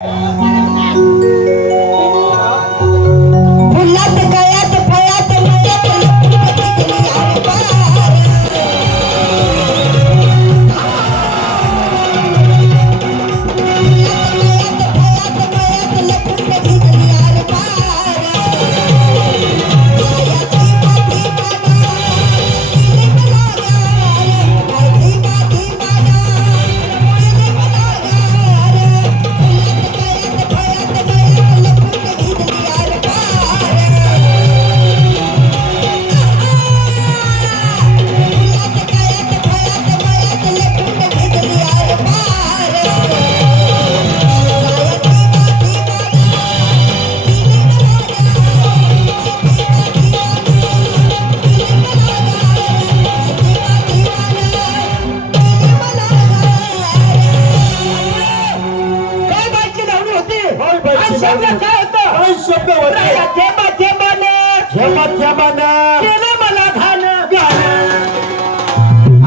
Oh. काय होतं? शब्द? थेंबा थेंबानं थेंबा थेंबानं केलं मला घाण.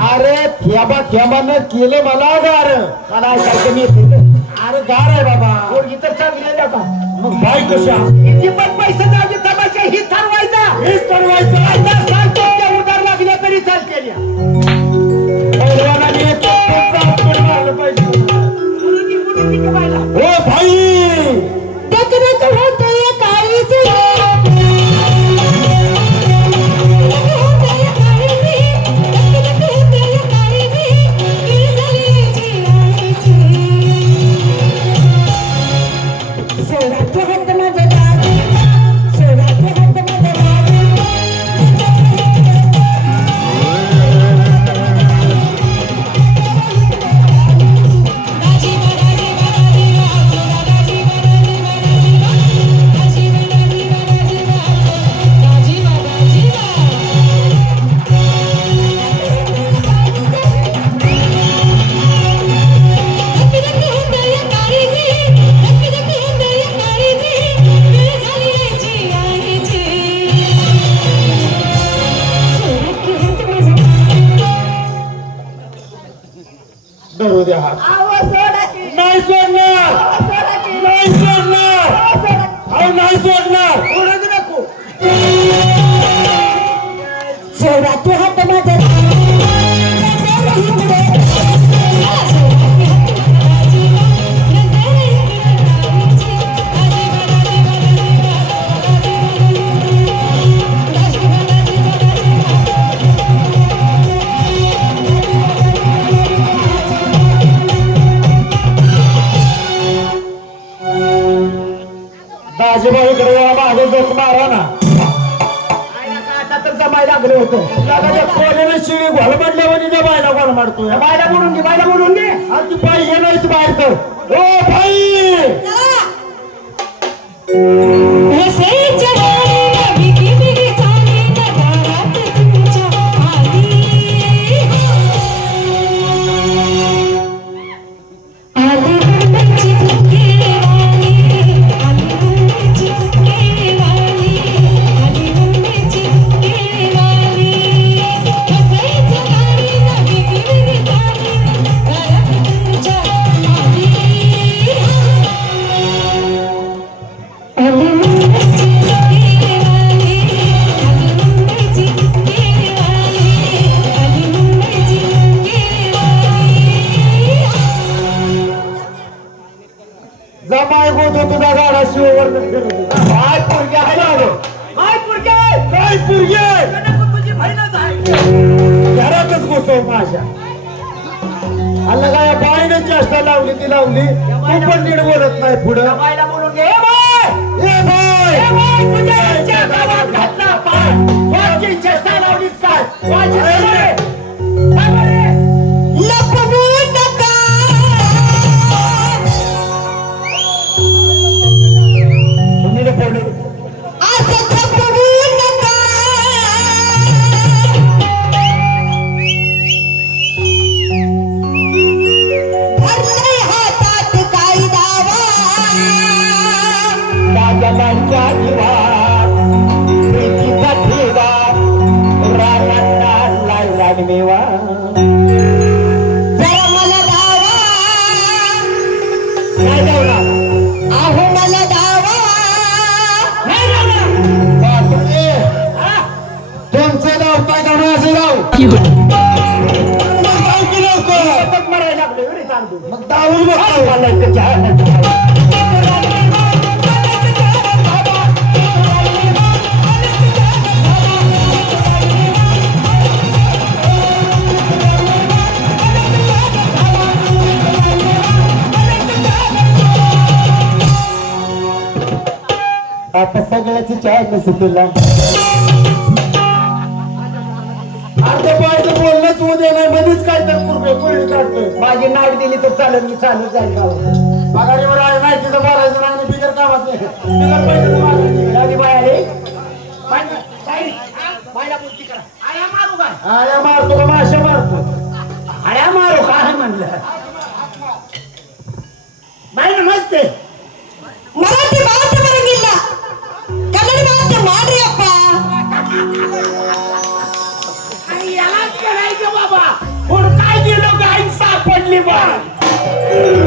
अरे थेंबा थेंबानं केले मला गार मला ऐकायचं मी अरे गार आहे बाबा. पोरगी तर चांगली आता. मग बाई कशा? किती पण पैसे जाऊ दे तमाशा ही ठरवायचा. हेच ठरवायचं. सांगतो. सोडाचे हात माझे द्या हात नाही सोडणार. नाही सोडणार. नाही सोडणार. लागलं होतं. कोल्याने शिळी घोल म्हणल्यावर त्या बायला घोल मारतोय. बायला बोलून घे बायला बोलून घे. आणि ती बाई हे नाहीच बाहेर तर. ओ भाई जमाय गोतो तुझा गाडा शिववर काय पोरगी आहे? काय पोरगी? काय पुरगे तुझी बहीणच आहे. घरातच घुसव माझ्या. अल्ला काय बाईने चेष्टा लावली ती लावली. तू पण नीट बोलत नाही पुढं. बायला बोलून घे. ए बाय! ए बाय! तुझ्या घातला पाय वाची चेष्टा लावलीस काय? वाची आता सगळ्याची चाय कसं तुला. अर्ध पाय बोलणंच उद्या नाही मध्येच काय तर कुरपे पळली काढतोय. माझी नाट दिली तर चालत मी चालत जाईल पगारीवर आहे नाही तिथं भरायचं नाही आणि बिगर कामात नाही. आया मारू मारतो का मारतो? काय म्हणलं. बाय मस्त मराठी ಭಾಷೆ ಬರಂಗಿಲ್ಲ me vai!